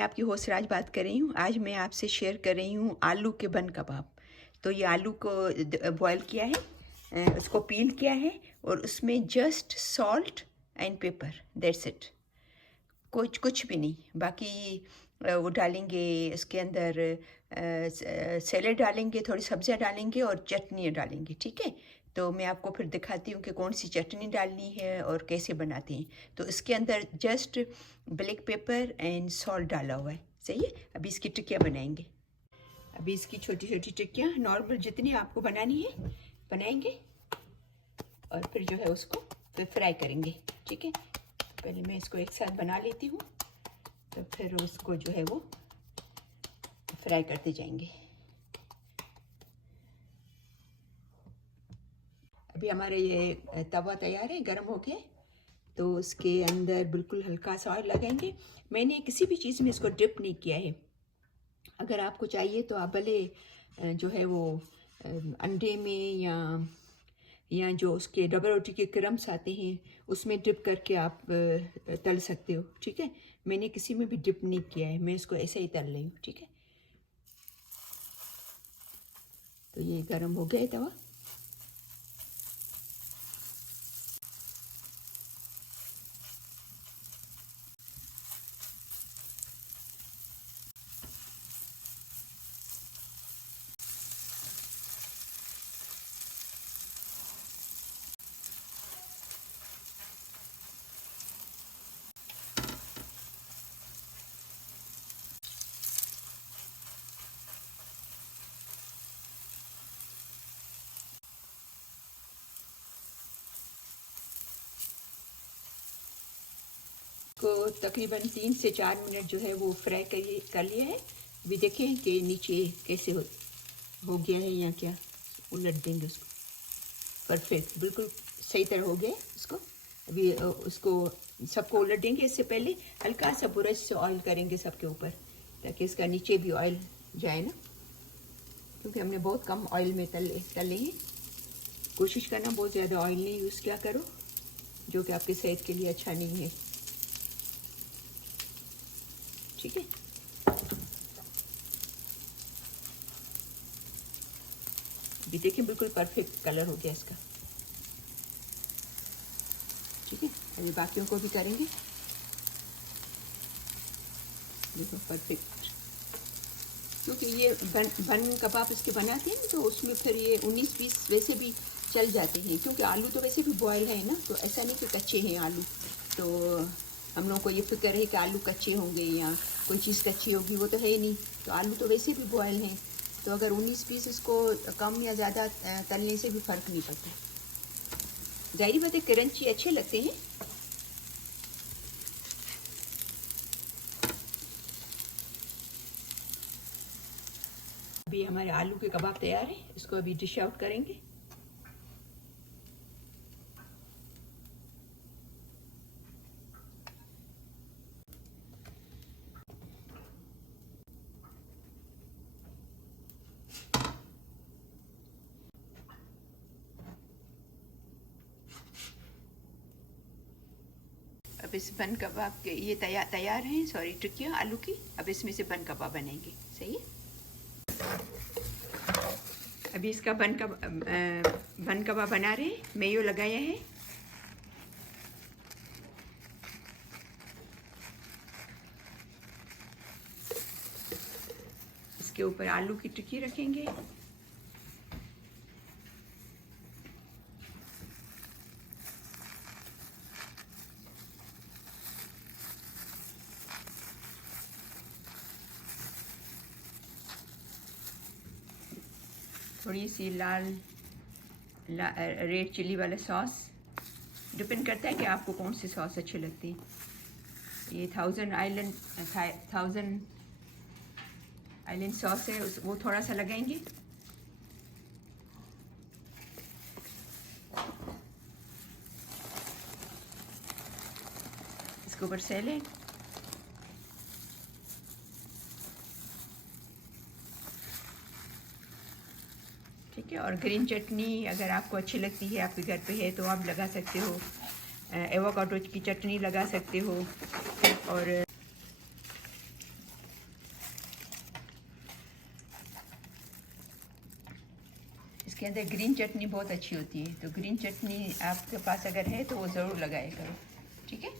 आपकी होस्ट राज बात कर रही हूँ। आज मैं आपसे शेयर कर रही हूँ आलू के बन कबाब। तो ये आलू को बॉईल किया है, उसको पील किया है और उसमें just salt and paper, that's it. कुछ भी नहीं। बाकी वो डालेंगे इसके अंदर, सैलेड डालेंगे, थोड़ी सब्जियां डालेंगे और चटनी डालेंगे। ठीक है, तो मैं आपको फिर दिखाती हूँ कि कौन सी चटनी डालनी है और कैसे बनाते हैं। तो इसके अंदर just black pepper and salt डाला हुआ है। सही है। अभी इसकी टिक्कियाँ बनाएंगे। अभी इसकी छोटी छोटी टिक्कियाँ नॉर्मल जितनी आपको बनानी है बनाएंगे और फिर जो है उसको फिर फ्राई करेंगे। ठीक है, पहले मैं इसको एक साथ बना लेती हूँ, तो फिर उसको जो है वो फ्राई करते जाएंगे। अभी हमारे ये तवा तैयार है, गर्म हो गया। तो उसके अंदर बिल्कुल हल्का सा ऑयल लगाएंगे। मैंने किसी भी चीज़ में इसको डिप नहीं किया है। अगर आपको चाहिए तो आप भले जो है वो अंडे में या जो उसके डबल रोटी के क्रम्स आते हैं उसमें डिप करके आप तल सकते हो। ठीक है, मैंने किसी में भी डिप नहीं किया है, मैं इसको ऐसे ही तल रही हूँ। ठीक है, तो ये गर्म हो गया है तवा। को तकरीबन 3 से 4 मिनट जो है वो फ्राई कर लिया है। अभी देखें कि नीचे कैसे हो गया है या क्या। उलट देंगे उसको। परफेक्ट, बिल्कुल सही तरह हो गया उसको। अभी उसको सबको उलट देंगे। इससे पहले हल्का सा ब्रश से ऑयल करेंगे सबके ऊपर, ताकि इसका नीचे भी ऑयल जाए ना, क्योंकि हमने बहुत कम ऑयल में तले हैं। कोशिश करना बहुत ज़्यादा ऑयल नहीं यूज़ किया करो, जो कि आपकी सेहत के लिए अच्छा नहीं है। ठीक है, अभी देखिए बिल्कुल परफेक्ट कलर हो गया इसका। ठीक है, अभी बाकियों को भी करेंगे। देखो परफेक्ट, क्योंकि ये बन कबाब इसके बनाते हैं तो उसमें फिर ये 19-20 वैसे भी चल जाते हैं, क्योंकि आलू तो वैसे भी बॉयल है ना, तो ऐसा नहीं कि कच्चे हैं आलू। तो हम लोगों को ये फिक्र है कि आलू कच्चे होंगे या कोई चीज़ कच्ची होगी, वो तो है ही नहीं। तो आलू तो वैसे भी बॉयल हैं, तो अगर 19-20 इसको कम या ज़्यादा तलने से भी फ़र्क नहीं पड़ता। ज़ाहिर बात है क्रंची अच्छे लगते हैं। अभी हमारे आलू के कबाब तैयार है, इसको अभी डिश आउट करेंगे। अब इस बन कबाब के ये तैयार हैं, सॉरी टिक्कियाँ आलू की। अब इसमें से बन कबाब बनेंगे। सही है, अभी इसका बन कबाब बना रहे हैं। मेयो लगाया है। इसके ऊपर आलू की टिक्की रखेंगे। थोड़ी सी रेड चिली वाला सॉस, डिपेंड करता है कि आपको कौन सी सॉस अच्छी लगती है। ये थाउजेंड आइलैंड सॉस है, वो थोड़ा सा लगाएंगे। इसके ऊपर सैलेड, ठीक है। और ग्रीन चटनी अगर आपको अच्छी लगती है, आपके घर पे है, तो आप लगा सकते हो। एवोकाडो की चटनी लगा सकते हो। और इसके अंदर ग्रीन चटनी बहुत अच्छी होती है, तो ग्रीन चटनी आपके पास अगर है तो वो ज़रूर लगाया करो, ठीक है।